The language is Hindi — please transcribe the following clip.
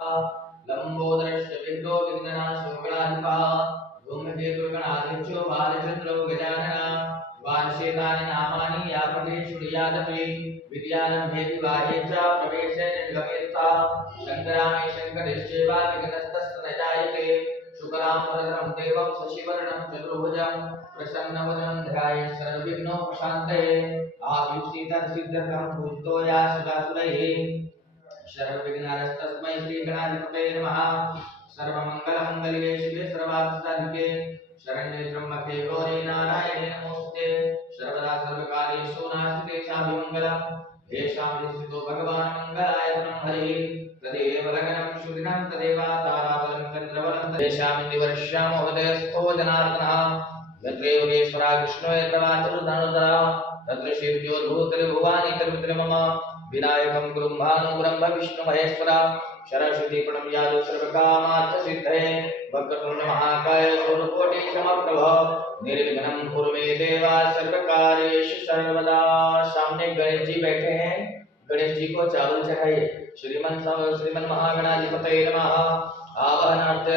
लंबोदरस्य विद्यो विघ्ननाशो गणाधिपः धूमकेतुर्गणाधिपो बालचन्द्रो गजाननः वार्षिकानि नामानि यापते श्रुयादपि विद्यारम्भे विवाहे च प्रवेशे निर्गमेत्ता शङ्करामे शङ्करेश्चैव विघ्नस्तस्य न जायते शुक्लां वरदं देवं शशिवर्णं चतुर्भुजं प्रसन्नवदनं ध्यायेत् सर्वविघ्नोपशान्तये आयुष्टितसिद्धकं पूजितो या सुरासुरैः सर्वविघ्नहरस्तस्मै श्रीगणाधिपतये नमः सर्वमङ्गलमङ्गल्ये शिवे सर्वार्थसाधिके शरण्ये त्र्यम्बके गौरी नारायणे नमोस्तुते सर्वदा सर्वकार्येषु नास्ति तेषां येषां स्थितो भगवान् मङ्गलाय गुणं हरिः तदेव लग्नं शुदिनं तदेव ताराबलं चन्द्रबलं तेषां दिवर्ष्यामो हृदयस्थो जनार्दनः यत्र योगेश्वरा कृष्णो यत्र वाचुर्धनुधरः तत्र शिवज्योतिर्भुवानि तत्र मम विनायकं गुरुं भानु ब्रह्म विष्णु महेश्वरा सरस्वती प्रणम यादव सर्वकामार्थ सिद्धये वक्रतुंड महाकाय सूर्यकोटि समप्रभ निर्विघ्नं कुरु मे देवा सर्वकार्येषु सर्वदा। सामने गणेश जी बैठे हैं, गणेश जी को चावल चढ़ाइए। श्रीमन महागणाधिपतये नमः। आवाहनार्थ